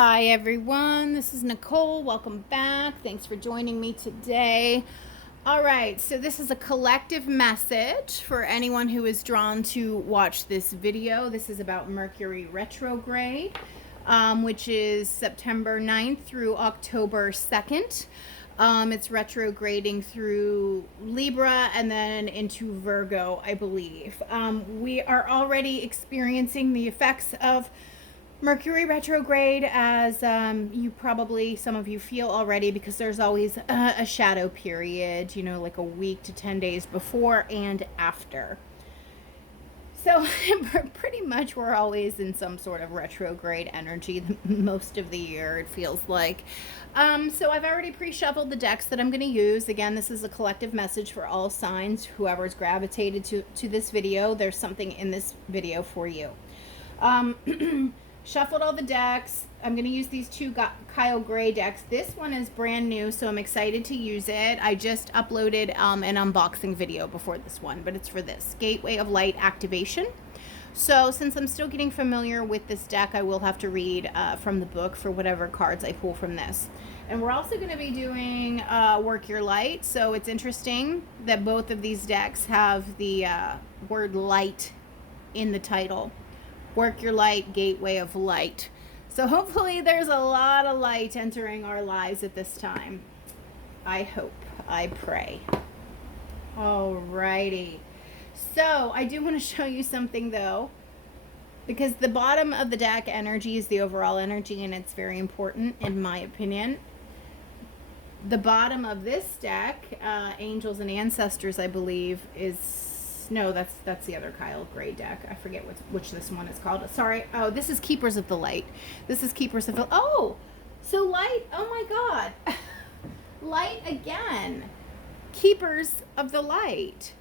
Hi everyone, this is Nicole. Welcome back. Thanks for joining me today. All right, so this is a collective message for anyone who is drawn to watch this video. This is about Mercury Retrograde, which is September 9th through October 2nd. It's retrograding through Libra and then into Virgo, I believe. We are already experiencing the effects of Mercury retrograde, as some of you feel already, because there's always a shadow period, like a week to 10 days before and after. So pretty much we're always in some sort of retrograde energy most of the year, it feels like. So I've already pre-shuffled the decks that I'm going to use. Again, this is a collective message for all signs. Whoever's gravitated to this video, there's something in this video for you. Shuffled all the decks. I'm going to use these two Kyle Gray decks. This one is brand new, so I'm excited to use it. I just uploaded an unboxing video before this one, but it's for this Gateway of Light activation. So since I'm still getting familiar with this deck, I will have to read from the book for whatever cards I pull from this. And we're also going to be doing Work Your Light. So it's interesting that both of these decks have the word light in the title. Work Your Light, Gateway of Light. So hopefully there's a lot of light entering our lives at this time. I hope. I pray. Alrighty. So I do want to show you something though, because the bottom of the deck energy is the overall energy, and it's very important in my opinion. The bottom of this deck, Angels and Ancestors, I believe, is... No, that's the other Kyle Gray deck. I forget which this one is called. Sorry. Oh, this is Keepers of the Light. This is Keepers of the... Oh! So light... Oh my god. Light again. Keepers of the Light.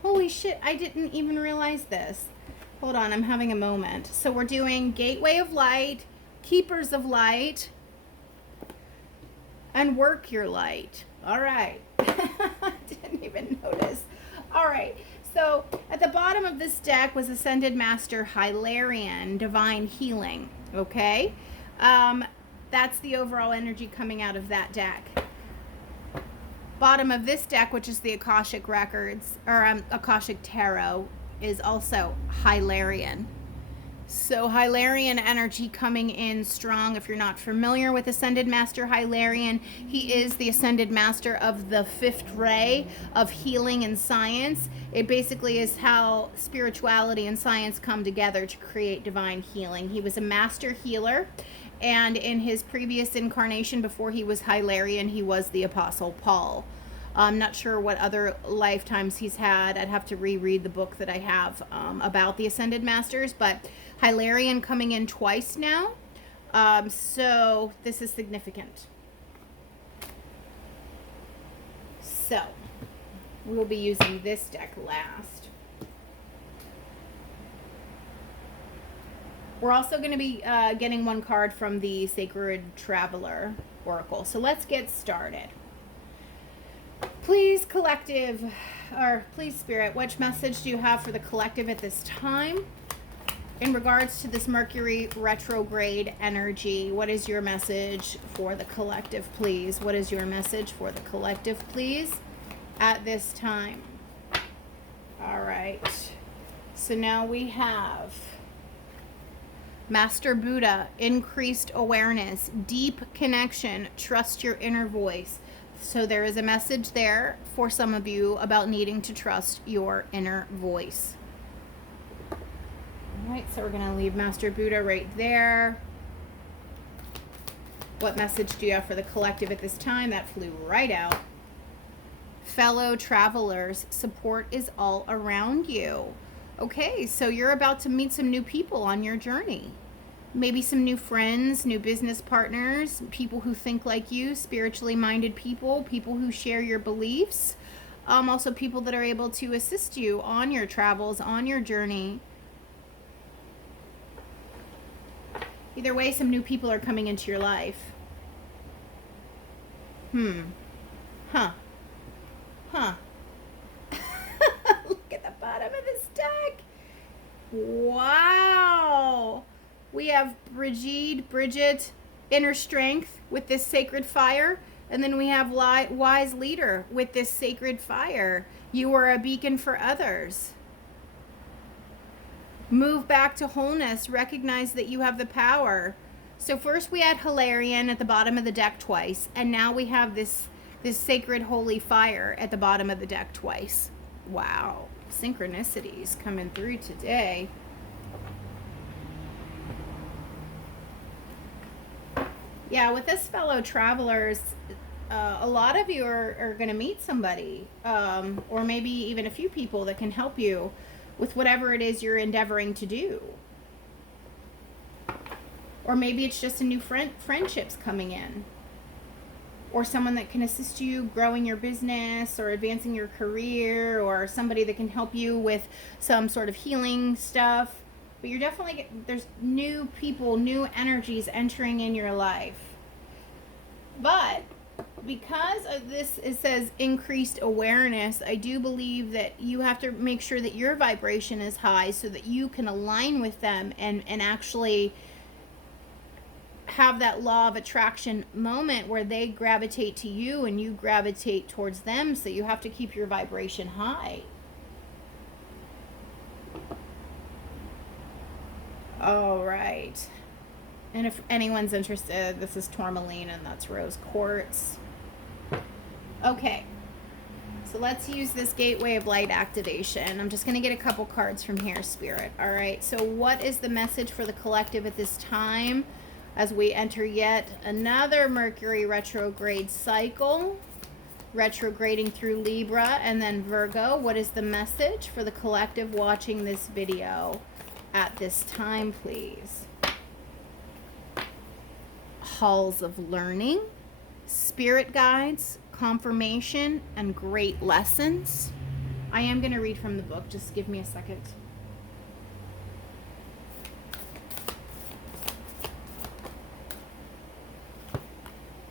Holy shit, I didn't even realize this. Hold on, I'm having a moment. So we're doing Gateway of Light, Keepers of Light, and Work Your Light. All right. I didn't even notice. All right. So at the bottom of this deck was Ascended Master Hilarion, Divine Healing. Okay. That's the overall energy coming out of that deck. Bottom of this deck, which is the Akashic Records, or Akashic Tarot, is also Hilarion. So Hilarion energy coming in strong. If you're not familiar with Ascended Master Hilarion, he is the Ascended Master of the fifth ray of healing and science. It basically is how spirituality and science come together to create divine healing. He was a master healer, and in his previous incarnation before he was Hilarion, he was the Apostle Paul. I'm not sure what other lifetimes he's had. I'd have to reread the book that I have about the Ascended Masters, but Hilarion coming in twice now. So this is significant. So we'll be using this deck last. We're also going to be getting one card from the Sacred Traveler Oracle. So let's get started. Please, collective, or please, Spirit, which message do you have for the collective at this time in regards to this Mercury retrograde energy? What is your message for the collective, please? What is your message for the collective, please, at this time? All right. So now we have Master Buddha, increased awareness, deep connection, trust your inner voice. So there is a message there for some of you about needing to trust your inner voice. All right, so we're going to leave Master Buddha right there. What message do you have for the collective at this time? That flew right out. Fellow travelers, support is all around you. Okay, so you're about to meet some new people on your journey. Maybe some new friends, new business partners, people who think like you, spiritually minded people, people who share your beliefs. Also people that are able to assist you on your travels, on your journey. Either way, some new people are coming into your life. Huh. Look at the bottom of this deck. Wow. We have Bridget, inner strength with this sacred fire. And then we have wise leader with this sacred fire. You are a beacon for others. Move back to wholeness. Recognize that you have the power. So first we had Hilarion at the bottom of the deck twice. And now we have this sacred holy fire at the bottom of the deck twice. Wow. Synchronicities coming through today. Yeah, with this fellow travelers, a lot of you are going to meet somebody, or maybe even a few people that can help you with whatever it is you're endeavoring to do. Or maybe it's just a new friendships coming in. Or someone that can assist you growing your business or advancing your career, or somebody that can help you with some sort of healing stuff. But you're definitely, there's new people, new energies entering in your life. But because of this, it says increased awareness, I do believe that you have to make sure that your vibration is high so that you can align with them and actually have that law of attraction moment where they gravitate to you and you gravitate towards them. So you have to keep your vibration high. All right. And if anyone's interested, this is tourmaline and that's rose quartz. Okay. So let's use this gateway of light activation. I'm just going to get a couple cards from here, Spirit. All right. So what is the message for the collective at this time as we enter yet another Mercury retrograde cycle, retrograding through Libra and then Virgo? What is the message for the collective watching this video at this time, please? Halls of learning, spirit guides, confirmation, and great lessons. I am going to read from the book. Just give me a second.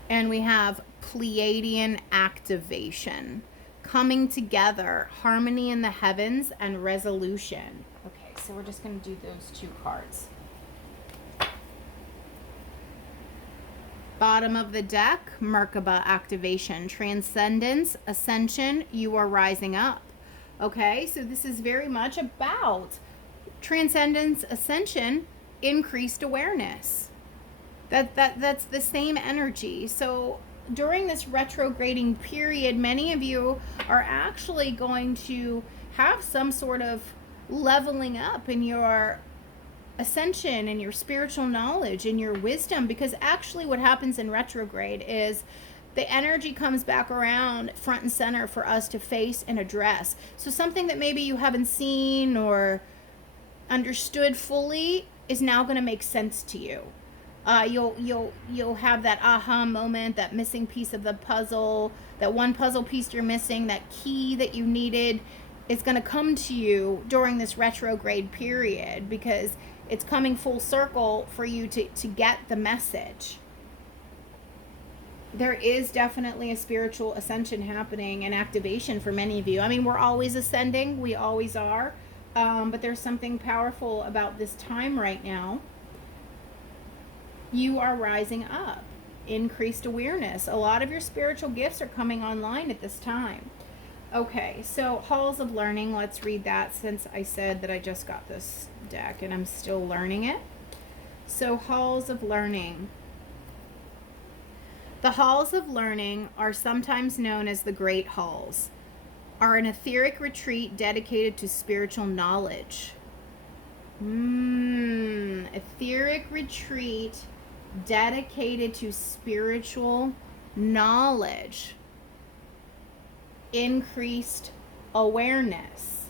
And we have Pleiadian activation, coming together, harmony in the heavens, and resolution. Okay, so we're just going to do those two cards. Bottom of the deck, Merkaba activation, transcendence, ascension, you are rising up. Okay, so this is very much about transcendence, ascension, increased awareness. That's the same energy. So during this retrograding period, many of you are actually going to have some sort of leveling up in your ascension and your spiritual knowledge and your wisdom, because actually what happens in retrograde is the energy comes back around front and center for us to face and address. So something that maybe you haven't seen or understood fully is now going to make sense to you. You'll have that aha moment, that missing piece of the puzzle, that one puzzle piece you're missing, that key that you needed is going to come to you during this retrograde period, because it's coming full circle for you to get the message. There is definitely a spiritual ascension happening and activation for many of you. I mean, we're always ascending. We always are. But there's something powerful about this time right now. You are rising up. Increased awareness. A lot of your spiritual gifts are coming online at this time. Okay, so halls of learning, let's read that, since I said that I just got this deck and I'm still learning it. So halls of learning. The halls of learning are sometimes known as the Great Halls, are an etheric retreat dedicated to spiritual knowledge. Etheric retreat dedicated to spiritual knowledge. Increased awareness.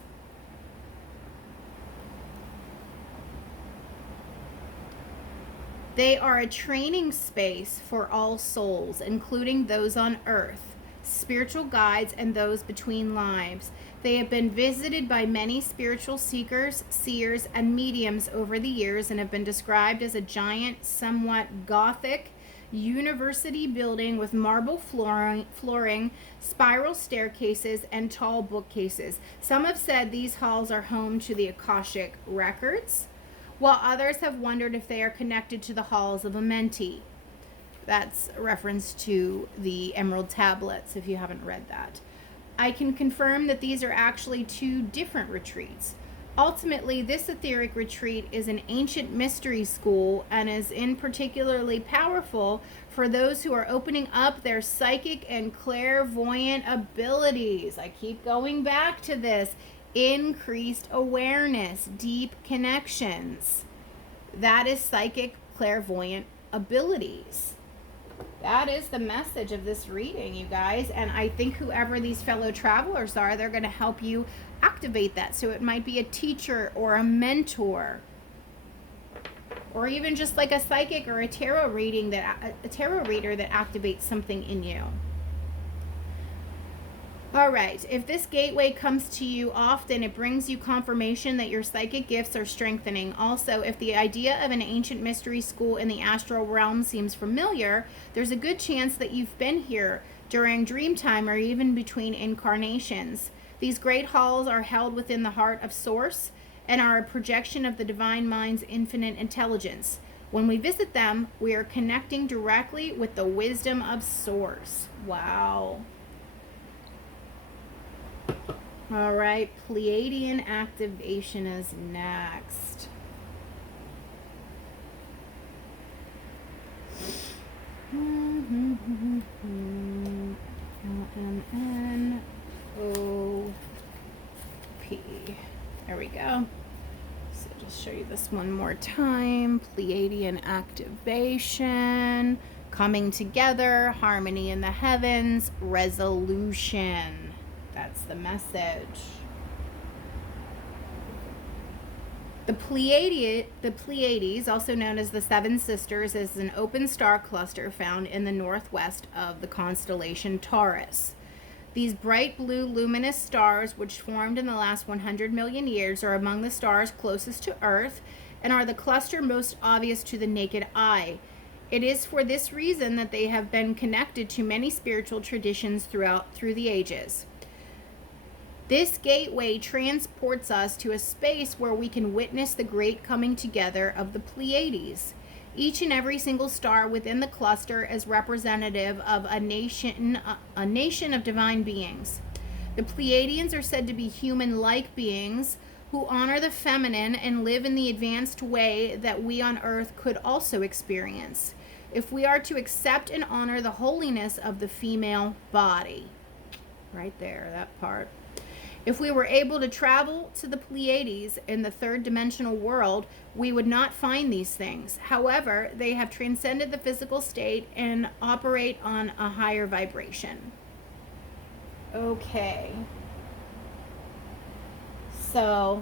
They are a training space for all souls, including those on earth, spiritual guides, and those between lives. They have been visited by many spiritual seekers, seers, and mediums over the years and have been described as a giant, somewhat gothic university building with marble flooring, spiral staircases, and tall bookcases. Some have said these halls are home to the Akashic records. while others have wondered if they are connected to the halls of Amenti. That's a reference to the Emerald Tablets, if you haven't read that. I can confirm that these are actually two different retreats. Ultimately, this etheric retreat is an ancient mystery school and is in particularly powerful for those who are opening up their psychic and clairvoyant abilities. I keep going back to this. Increased awareness, deep connections. That is psychic clairvoyant abilities. That is the message of this reading, you guys. And I think whoever these fellow travelers are, they're going to help you activate that. So it might be a teacher or a mentor, or even just like a psychic or a tarot reader that activates something in you. All right, if this gateway comes to you often, it brings you confirmation that your psychic gifts are strengthening. Also, if the idea of an ancient mystery school in the astral realm seems familiar, there's a good chance that you've been here during dream time or even between incarnations. These great halls are held within the heart of Source and are a projection of the divine mind's infinite intelligence. When we visit them, we are connecting directly with the wisdom of Source. Wow. All right, Pleiadian activation is next. L-N-N-O-P. There we go. So just show you this one more time. Pleiadian activation, coming together, harmony in the heavens, resolution. That's the message. The Pleiades, also known as the Seven Sisters, is an open star cluster found in the northwest of the constellation Taurus. These bright blue luminous stars, which formed in the last 100 million years, are among the stars closest to Earth and are the cluster most obvious to the naked eye. It is for this reason that they have been connected to many spiritual traditions through the ages. This gateway transports us to a space where we can witness the great coming together of the Pleiades. Each and every single star within the cluster is representative of a nation of divine beings. The Pleiadians are said to be human-like beings who honor the feminine and live in the advanced way that we on Earth could also experience, if we are to accept and honor the holiness of the female body. Right there, that part. If we were able to travel to the Pleiades in the third dimensional world, we would not find these things. However, they have transcended the physical state and operate on a higher vibration. Okay. So,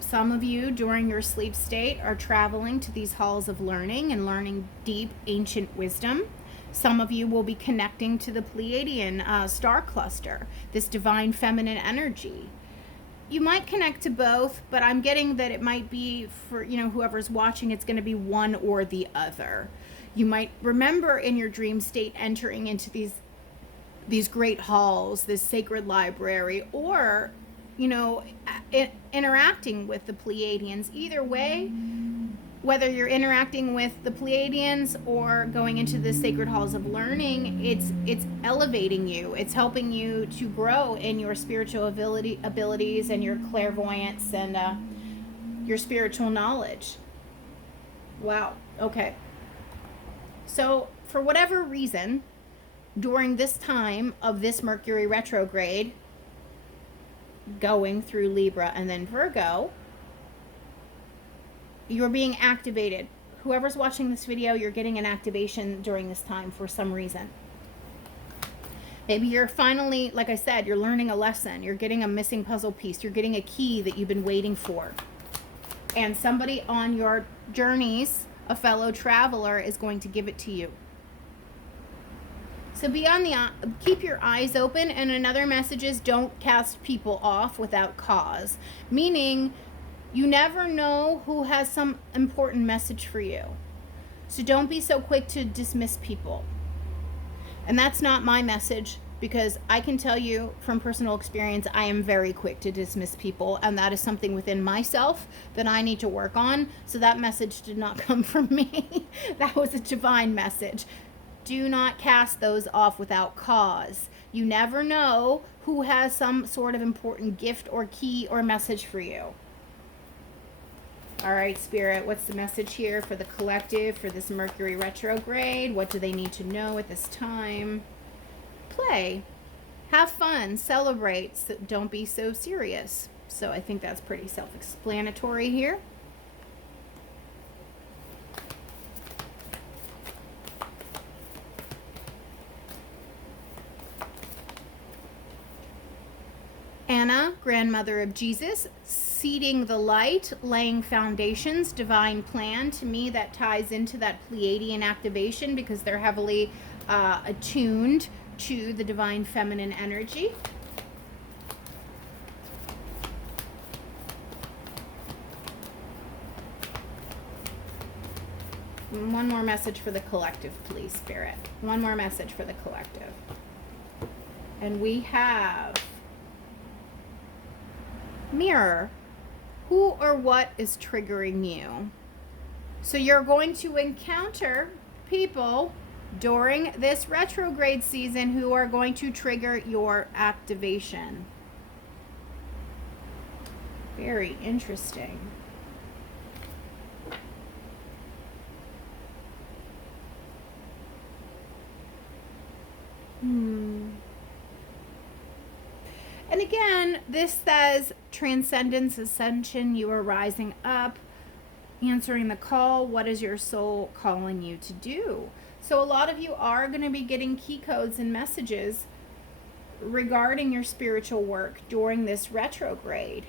some of you during your sleep state are traveling to these halls of learning and learning deep ancient wisdom. Some of you will be connecting to the Pleiadian star cluster, this divine feminine energy. You might connect to both, but I'm getting that it might be for, whoever's watching, it's going to be one or the other. You might remember in your dream state entering into these great halls, this sacred library, or, interacting with the Pleiadians. Either way, whether you're interacting with the Pleiadians or going into the sacred halls of learning, it's elevating you. It's helping you to grow in your spiritual abilities and your clairvoyance and your spiritual knowledge. Wow. Okay. So for whatever reason, during this time of this Mercury retrograde, going through Libra and then Virgo, you're being activated. Whoever's watching this video, you're getting an activation during this time for some reason. Maybe you're finally, like I said, you're learning a lesson. You're getting a missing puzzle piece. You're getting a key that you've been waiting for. And somebody on your journeys, a fellow traveler, is going to give it to you. So keep your eyes open. And another message is don't cast people off without cause. Meaning, you never know who has some important message for you. So don't be so quick to dismiss people. And that's not my message. because I can tell you from personal experience, I am very quick to dismiss people, and that is something within myself that I need to work on. So that message did not come from me. That was a divine message. Do not cast those off without cause. You never know who has some sort of important gift or key or message for you. All right, Spirit, what's the message here for the collective for this Mercury retrograde? What do they need to know at this time? Play, have fun, celebrate, so don't be so serious. So I think that's pretty self-explanatory here. Anna, grandmother of Jesus, seeding the light, laying foundations, divine plan. To me, that ties into that Pleiadian activation because they're heavily attuned to the divine feminine energy. One more message for the collective, please, Spirit. One more message for the collective. And we have Mirror. Who or what is triggering you? So you're going to encounter people during this retrograde season who are going to trigger your activation. Very interesting. And again, this says transcendence, ascension, you are rising up, answering the call. What is your soul calling you to do? So a lot of you are going to be getting key codes and messages regarding your spiritual work during this retrograde.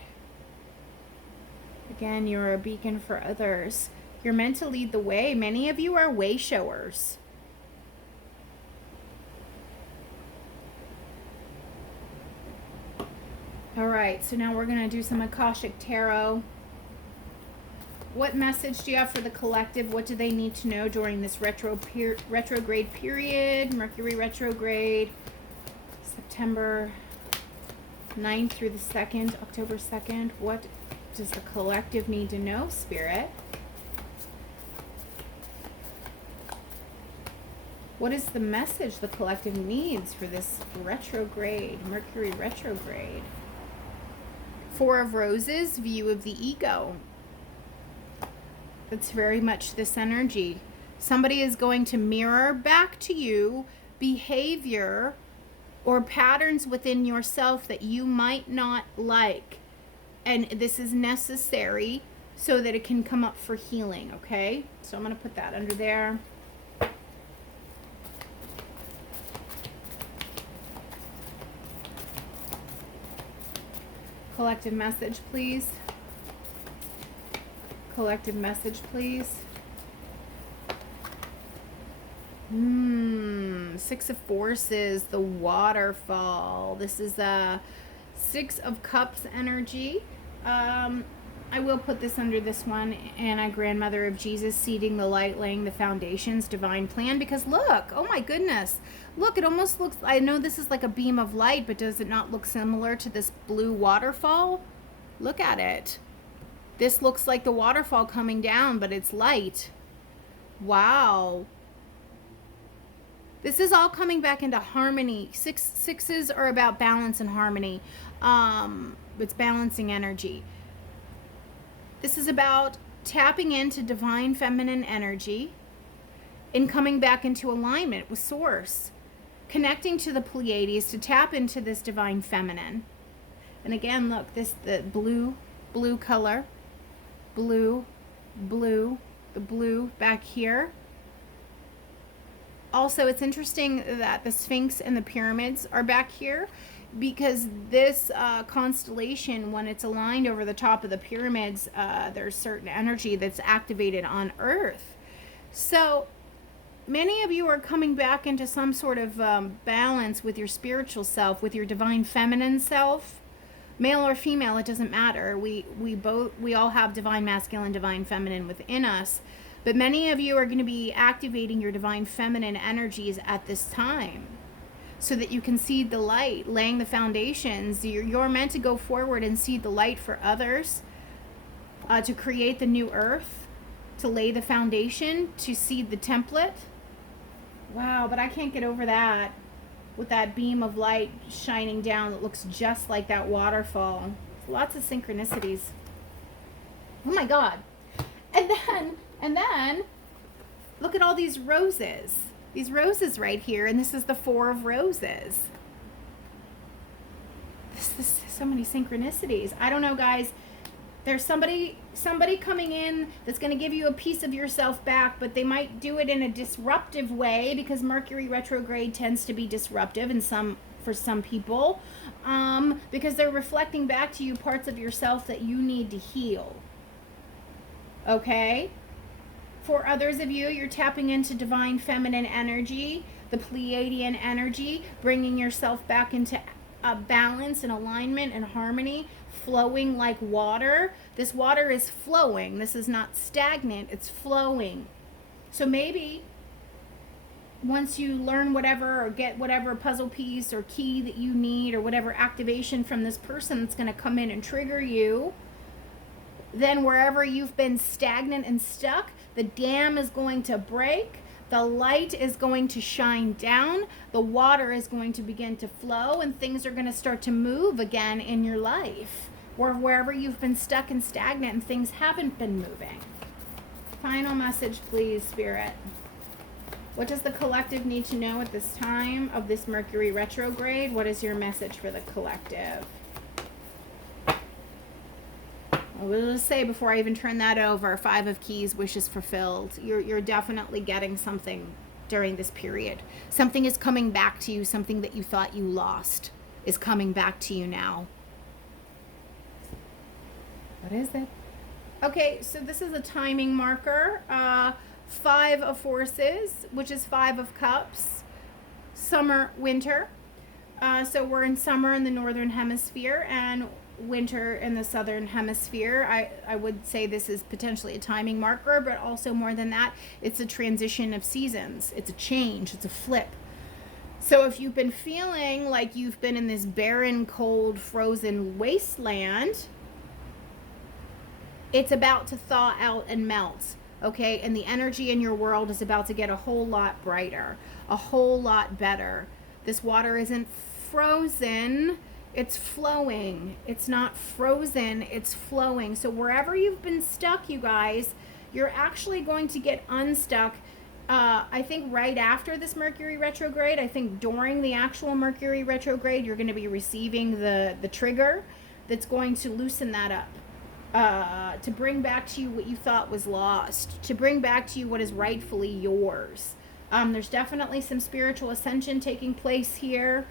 Again, you're a beacon for others. You're meant to lead the way. Many of you are wayshowers. All right, so now we're going to do some Akashic Tarot. What message do you have for the collective? What do they need to know during this retrograde period? Mercury retrograde, September 9th through the 2nd, October 2nd. What does the collective need to know, Spirit? What is the message the collective needs for this retrograde, Mercury retrograde? Four of Roses, view of the ego. That's very much this energy. Somebody is going to mirror back to you behavior or patterns within yourself that you might not like. And this is necessary so that it can come up for healing, okay? So I'm going to put that under there. Collective message, please. Collective message, please. Six of Forces, the waterfall. This is a Six of Cups energy. I will put this under this one. Anna, grandmother of Jesus, seeding the light, laying the foundations, divine plan. Because look, oh my goodness. Look, it almost looks, I know this is like a beam of light, but does it not look similar to this blue waterfall? Look at it. This looks like the waterfall coming down, but it's light. Wow. This is all coming back into harmony. Sixes are about balance and harmony. It's balancing energy. This is about tapping into divine feminine energy and coming back into alignment with source. Connecting to the Pleiades to tap into this divine feminine. And again, look, the blue color. Blue, the blue back here. Also, it's interesting that the Sphinx and the pyramids are back here because this constellation, when it's aligned over the top of the pyramids, there's certain energy that's activated on Earth. So many of you are coming back into some sort of balance with your spiritual self, with your divine feminine self. Male or female, it doesn't matter. We all have divine masculine, divine feminine within us. But many of you are going to be activating your divine feminine energies at this time. so that you can seed the light, laying the foundations. You're meant to go forward and seed the light for others, to create the new earth, to lay the foundation, to seed the template. Wow, but I can't get over that, with that beam of light shining down that looks just like that waterfall. Lots of synchronicities. Oh my God. And then look at all these roses. These roses right here, and this is the 4 of roses. This is so many synchronicities. I don't know, guys. There's somebody coming in that's going to give you a piece of yourself back, but they might do it in a disruptive way, because Mercury retrograde tends to be disruptive for some people, because they're reflecting back to you parts of yourself that you need to heal. Okay? For others of you, you're tapping into divine feminine energy, the Pleiadian energy, bringing yourself back into balance and alignment and harmony, flowing like water. This water is flowing. This is not stagnant. It's flowing. So maybe once you learn whatever, or get whatever puzzle piece or key that you need, or whatever activation from this person that's going to come in and trigger you, then wherever you've been stagnant and stuck, the dam is going to break. The light is going to shine down. The water is going to begin to flow, and things are going to start to move again in your life, or wherever you've been stuck and stagnant and things haven't been moving. Final message, please, Spirit. What does the collective need to know at this time of this Mercury retrograde? What is your message for the collective? I will just say, before I even turn that over, 5 of Keys, wishes fulfilled. You're definitely getting something during this period. Something is coming back to you. Something that you thought you lost is coming back to you now. What is it? Okay, so this is a timing marker. 5 of Forces, which is 5 of Cups. Summer, winter. So we're in summer in the northern hemisphere and winter in the southern hemisphere. I would say this is potentially a timing marker, but also more than that, it's a transition of seasons. It's a change. It's a flip. So if you've been feeling like you've been in this barren, cold, frozen wasteland, it's about to thaw out and melt. Okay, and the energy in your world is about to get a whole lot brighter, a whole lot better. This water isn't frozen, it's flowing. It's not frozen, it's flowing. So wherever you've been stuck, you guys, you're actually going to get unstuck. I think right after this Mercury retrograde, I think during the actual Mercury retrograde, you're going to be receiving the trigger that's going to loosen that up. To bring back to you what you thought was lost, to bring back to you what is rightfully yours. There's definitely some spiritual ascension taking place here.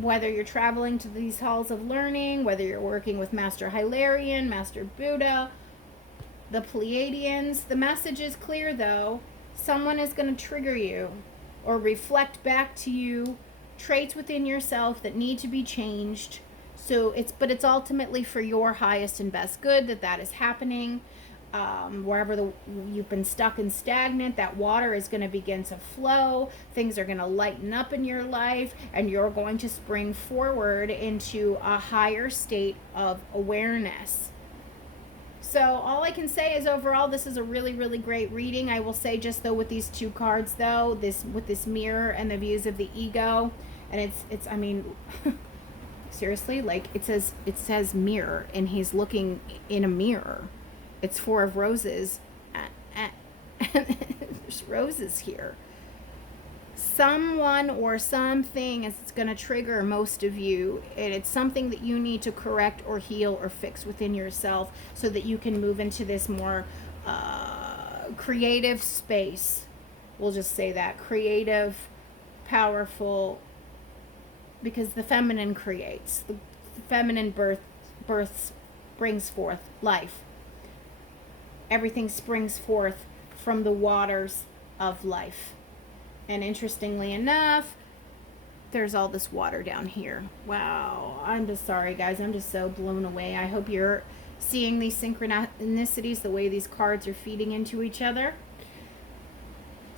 Whether you're traveling to these halls of learning, whether you're working with Master Hilarion, Master Buddha, the Pleiadians, the message is clear though. Someone is going to trigger you or reflect back to you traits within yourself that need to be changed. So but it's ultimately for your highest and best good that is happening. Wherever you've been stuck and stagnant, that water is going to begin to flow. Things are going to lighten up in your life, and you're going to spring forward into a higher state of awareness. So all I can say is overall, this is a really, really great reading. I will say just though with these 2 cards though, with this mirror and the views of the ego, and it's I mean, seriously, like it says mirror, and he's looking in a mirror. It's 4 of roses. There's roses here. Someone or something is going to trigger most of you, and it's something that you need to correct or heal or fix within yourself so that you can move into this more creative space. We'll just say that. Creative, powerful, because the feminine creates. The feminine birth brings forth life. Everything springs forth from the waters of life. And interestingly enough, there's all this water down here. Wow. I'm just sorry, guys. I'm just so blown away. I hope you're seeing these synchronicities, the way these cards are feeding into each other.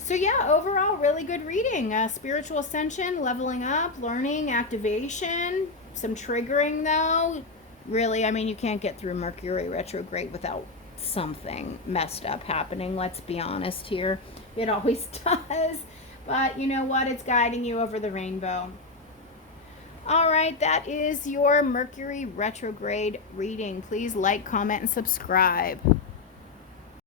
So yeah, overall, really good reading. Spiritual ascension, leveling up, learning, activation, some triggering though. Really, I mean, you can't get through Mercury retrograde without something messed up happening. Let's be honest here. It always does. But you know what? It's guiding you over the rainbow. All right, that is your Mercury retrograde reading. Please like, comment, and subscribe.